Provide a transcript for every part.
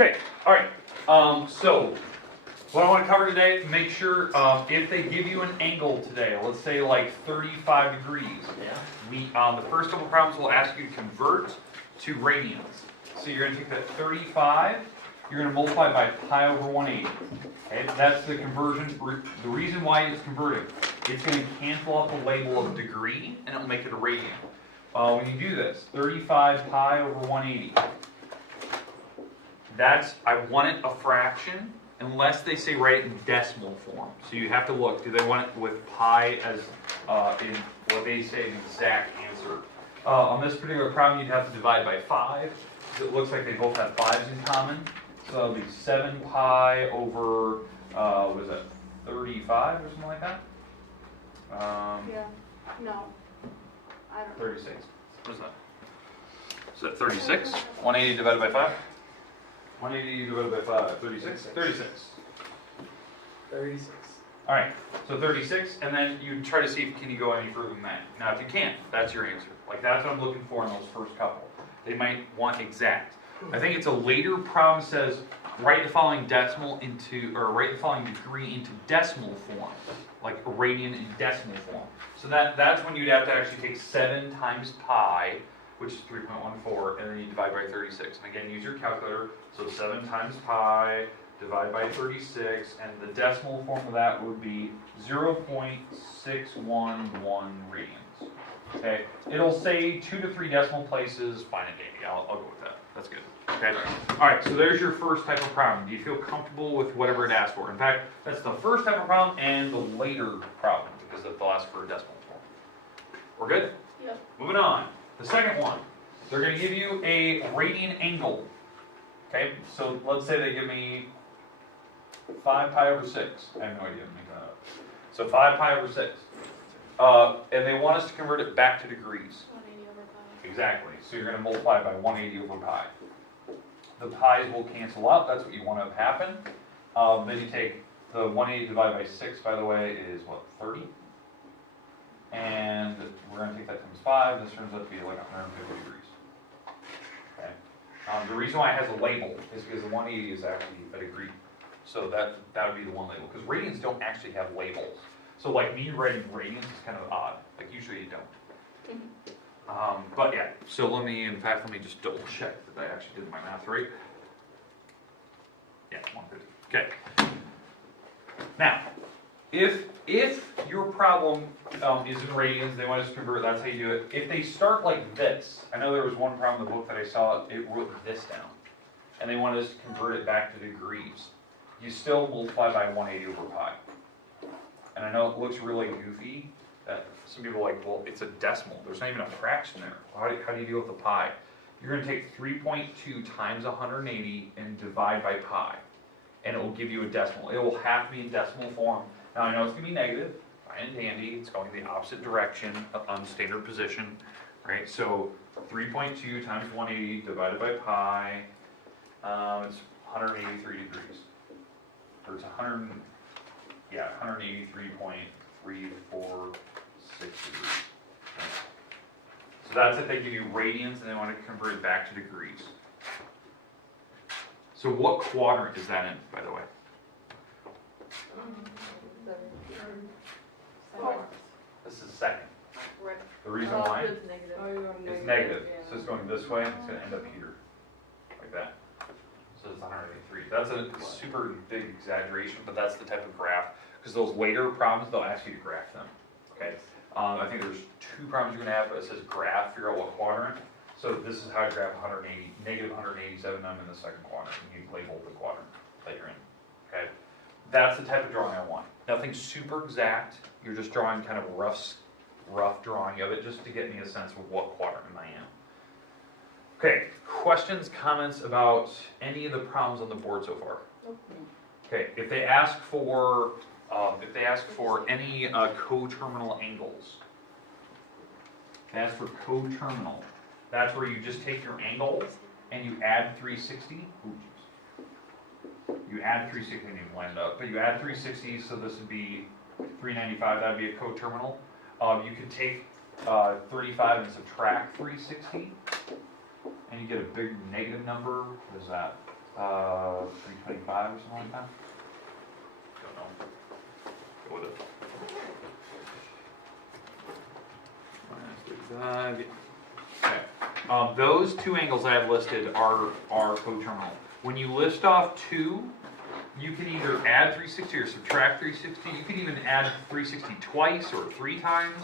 Okay, all right. So what I want to cover today, make sure if they give you an angle today, let's say like 35 degrees, we the first couple problems will ask you to convert to radians. So you're going to take that 35, you're going to multiply by pi over 180. Okay, that's the conversion. The reason why it's converting, it's going to cancel out the label of degree and it'll make it a radian. When you do this, 35 pi over 180. I want it a fraction, unless they say write it in decimal form. So you have to look, do they want it with pi as in what they say an exact answer? On this particular problem, you'd have to divide by 5. It looks like they both have 5s in common. So that'll be 7 pi over, what is that, 35 or something like that? Yeah, no, I don't know. 36. What is that? Is that 36? 180 divided by 5? 180 divided by 5, 36? 36. 36. All right, so 36, and then you try to see if can you go any further than that. Now, if you can't, that's your answer. Like, that's what I'm looking for in those first couple. They might want exact. I think it's a later problem says, write the following decimal into, or write the following degree into decimal form, like a radian in decimal form. So that's when you'd have to actually take 7 times pi, which is 3.14, and then you divide by 36. And again, use your calculator. So 7 times pi, divide by 36, and the decimal form of that would be 0.611 radians. Okay, it'll say 2 to 3 decimal places, fine and dandy. I'll go with that. That's good. Okay. All right. So there's your first type of problem. Do you feel comfortable with whatever it asks for? In fact, that's the first type of problem and the later problem because they'll ask for a decimal form. We're good? Yep. Moving on. The second one, they're going to give you a radian angle. Okay. So let's say they give me 5 pi over 6. I have no idea. I'm making that up. So 5 pi over 6. And they want us to convert it back to degrees. 180 over pi. Exactly. So you're going to multiply by 180 over pi. The pi's will cancel out. That's what you want to have happen. Then you take the 180 divided by 6, by the way, is what, 30? And we're going to take that times 5. This turns out to be like 150 degrees. Okay. The reason why it has a label is because the 180 is actually a degree. So that would be the one label. Because radians don't actually have labels. So like me writing radians is kind of odd. Like usually you don't. But yeah, so let me just double check that I actually did my math right. Yeah, 150. Okay. Now, if your problem is in radians, they want us to convert, that's how you do it. If they start like this, I know there was one problem in the book that I saw, it wrote this down. And they wanted us to convert it back to degrees. You still multiply by 180 over pi. And I know it looks really goofy. Some people are like, well, it's a decimal. There's not even a fraction there. How do you deal with the pi? You're going to take 3.2 times 180 and divide by pi. And it will give you a decimal. It will have to be in decimal form. Now, I know it's going to be negative. Fine and dandy. It's going the opposite direction on standard position. Right? So 3.2 times 180 divided by pi. It's 183 degrees. Or it's 183.346 degrees. So that's if they give you radians and they want to convert it back to degrees. So what quadrant is that in, by the way? This is second. Right. The reason why? It's negative. It's negative. So it's going this way, and it's going to end up here. Like that. So it's 183. That's a super big exaggeration, but that's the type of graph. Because those later problems, they'll ask you to graph them. Okay. I think there's 2 problems you're going to have, but it says graph, figure out what quadrant. So this is how to graph 180, negative 187, I'm in the second quadrant, and you label the quadrant that you're in. Okay. That's the type of drawing I want. Nothing super exact. You're just drawing kind of rough drawing of it, just to get me a sense of what quadrant I am. Okay, questions, comments about any of the problems on the board so far? Okay, if they ask for any coterminal angles, that's where you just take your angle and you add 360. You add 360, I didn't land up, but you add 360, so this would be 395. That would be a coterminal. You could take 35 and subtract 360. And you get a big negative number. What is that? 325 or something like that. Don't know. Go with it. Minus 35. Okay. Those two angles I have listed are coterminal. When you list off two, you can either add 360 or subtract 360. You can even add 360 twice or 3 times.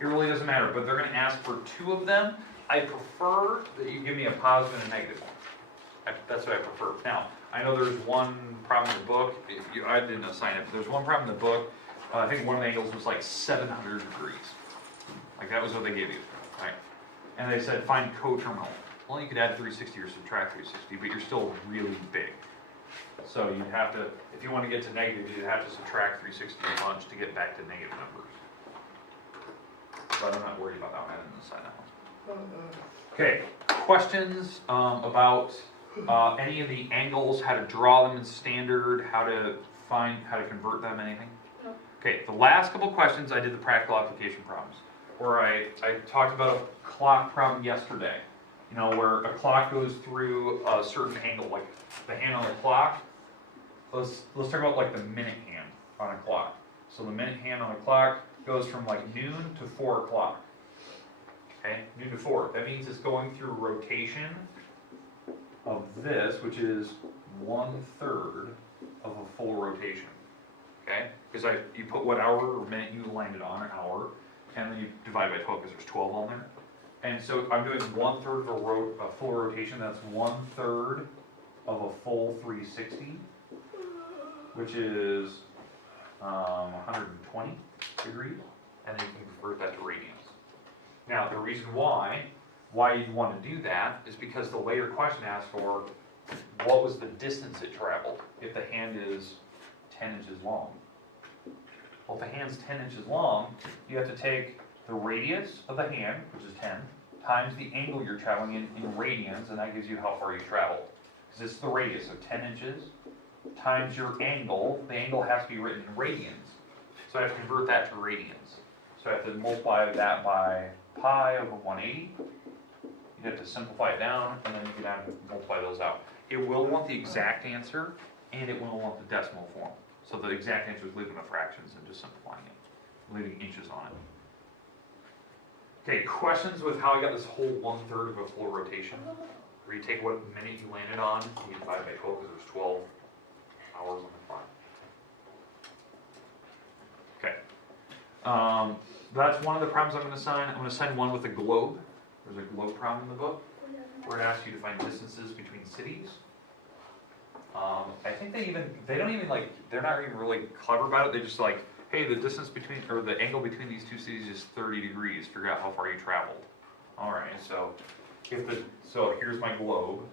It really doesn't matter, but they're going to ask for 2 of them. I prefer that you give me a positive and a negative one. That's what I prefer. Now, I know there's one problem in the book. I didn't assign it, but there's one problem in the book. I think one of the angles was like 700 degrees. Like that was what they gave you, right? And they said find coterminal. Well, you could add 360 or subtract 360, but you're still really big. So you'd have to, if you want to get to negative, you'd have to subtract 360 a bunch to get back to negative numbers. But I'm not worried about that one. I didn't assign that one. Okay, questions about any of the angles, how to draw them in standard, how to convert them, anything? No. Okay, the last couple questions I did the practical application problems, where I talked about a clock problem yesterday. You know, where a clock goes through a certain angle, like the hand on the clock. Let's talk about like the minute hand on a clock. So the minute hand on a clock goes from like noon to 4 o'clock. Okay, noon to 4. That means it's going through rotation of this, which is 1/3 of a full rotation. Okay, because you put what hour or minute you landed on, an hour, and then you divide by 12 because there's 12 on there. And so I'm doing 1/3 of a full rotation. That's 1/3 of a full 360, which is 120 degrees, and then you can convert that to radians. Now, the reason why you'd want to do that is because the later question asks for what was the distance it traveled if the hand is 10 inches long. Well, if the hand's 10 inches long, you have to take the radius of the hand, which is 10, times the angle you're traveling in radians, and that gives you how far you traveled. Because this is the radius, so 10 inches times your angle. The angle has to be written in radians. So I have to convert that to radians. So I have to multiply that by pi over 180. You have to simplify it down, and then you can multiply those out. It will want the exact answer, and it will want the decimal form. So the exact answer is leaving the fractions and just simplifying it, leaving inches on it. Okay, questions with how I got this whole 1/3 of a full rotation? Where you take what minute you landed on, and you divide by 12 because there's 12 hours on the clock. Okay. That's one of the problems I'm going to assign. I'm going to assign one with a globe. There's a globe problem in the book where it asks you to find distances between cities. I think they're not even really clever about it. They just like, hey, the distance between, or the angle between these two cities is 30 degrees. Figure out how far you traveled. All right, so here's my globe,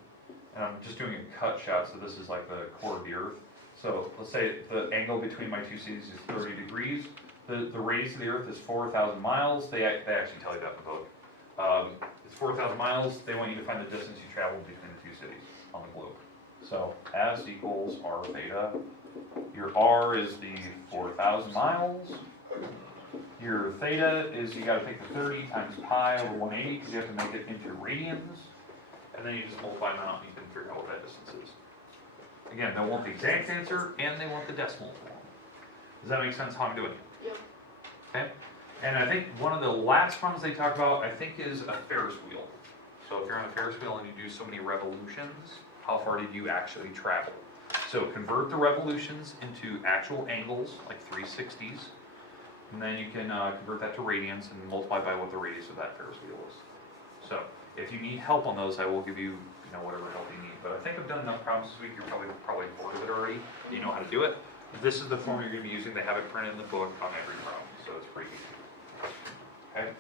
and I'm just doing a cut shot, so this is like the core of the Earth. So let's say the angle between my two cities is 30 degrees. The radius of the Earth is 4,000 miles. They actually tell you that in the book. It's 4,000 miles. They want you to find the distance you traveled between the two cities on the globe. So S equals R theta. Your R is the 4,000 miles. Your theta is, you got to take the 30 times pi over 180 because you have to make it into radians. And then you just multiply them out and you can figure out what that distance is. Again, they want the exact answer and they want the decimal form. Does that make sense how I'm doing it? Yep. Okay. And I think one of the last problems they talk about, I think, is a Ferris wheel. So if you're on a Ferris wheel and you do so many revolutions, how far did you actually travel? So convert the revolutions into actual angles, like 360s, and then you can convert that to radians and multiply by what the radius of that Ferris wheel is. So if you need help on those, I will give you, whatever help you need. But I think I've done enough problems this week. You're probably bored of it already. You know how to do it. This is the form you're going to be using. They have it printed in the book on every problem, so it's pretty easy. Okay.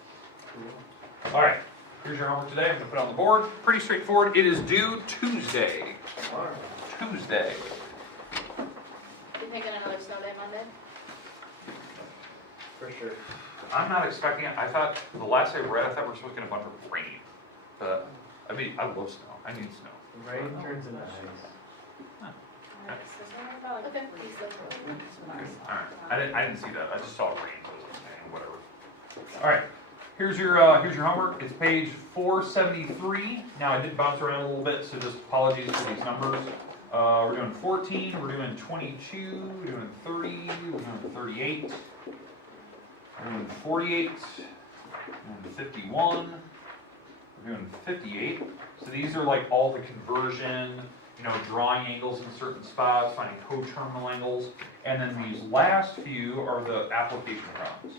All right. Here's your homework today. I'm going to put it on the board. Pretty straightforward. It is due Tuesday. Tuesday. You thinking another snow day Monday? For sure. I'm not expecting it. I thought, the last I read, I thought we were supposed to get a bunch of rain. But, I love snow. I need snow. Rain turns into ice. Okay. Alright. I didn't see that. I just saw rain. So I was like, whatever. Alright. Here's your homework. It's page 473. Now I did bounce around a little bit, so just apologies for these numbers. We're doing 14, we're doing 22, we're doing 30, we're doing 38, we're doing 48, we're doing 51, we're doing 58. So these are like all the conversion, drawing angles in certain spots, finding coterminal angles. And then these last few are the application problems.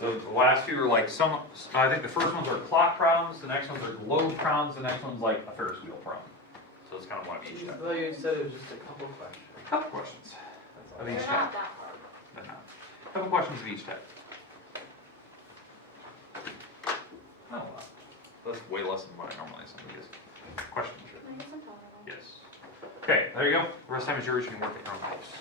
So the last few are like I think the first ones are clock problems, the next ones are globe problems, the next one's like a Ferris wheel problem. So it's kind of one of each type. Well, you said it was just a couple of questions. A couple questions of They're each not type. that hard. But not. A couple questions of each type. Oh, wow. That's way less than what I normally send you guys. Questions? I guess I'm tolerable. Yes. Okay, there you go. The rest of the time is yours. You can work at your own pace.